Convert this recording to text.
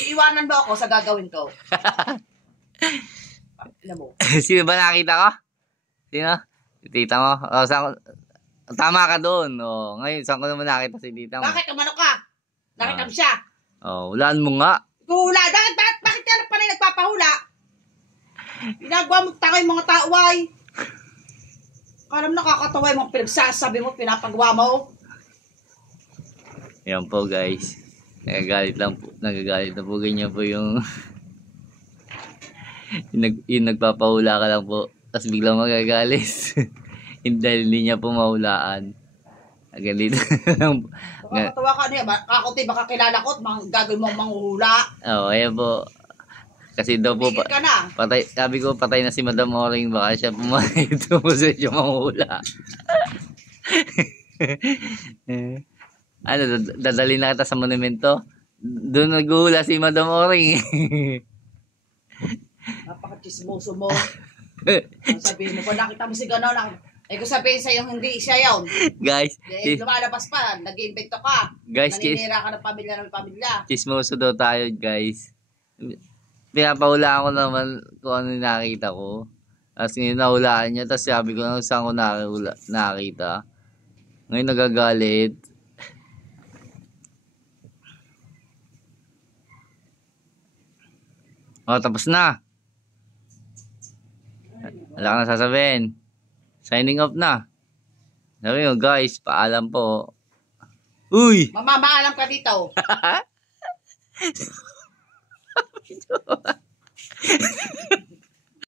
Iiwanan mo ako sa gagawin ko. Alam mo. Sino ba nakita ko? Sino? Tita mo? Oh, tama ka doon. Oh, ngayon, saan ko naman nakita si tita mo? Bakit umano ka? Nakita mo siya? Oh, hulaan mo nga. Hula. Bakit ka pa rin nagpapahula? Ginagawa mo takay mga tao ay. Kala mo nakakatawa yung mga pinagsasabi mo, pinapagawa mo. Ayan po guys. Nagagalit na po. Ganyan po yung yung nagpapahula ka lang po. Tapos biglang magagalis. Dahil hindi niya po mahulaan. Nagalito lang. Nakakatawa ka niya. Kakunti baka kilala ko at gagawin mo manghuhula. Oo, ayan po. Kasi daw po, Tigil ka na. sabi ko, patay na si Madam Oring. Baka siya pumayag ito po sa inyo manghula. Ano, dadali na kita sa monumento? Doon naghuhula si Madam Oring. Napaka-chismoso mo. Sabihin mo, kung nakita mo si gano'n, kung sabihin sa'yo, hindi siya yun. Guys, Lumalabas pa, nag-invento ka. Guys, naninira ka ng pamilya. chismoso daw tayo, guys. Pinapahulaan ko naman kung ano yung nakita ko. Tapos ngayon nahulaan niya. Tapos sabi ko lang saan ko nakita. Ngayon nagagalit. Oh, tapos na. Wala ka na sasabihin. Signing off na. Sabi mo, guys, paalam po. Uy! Mamamaalam ka dito.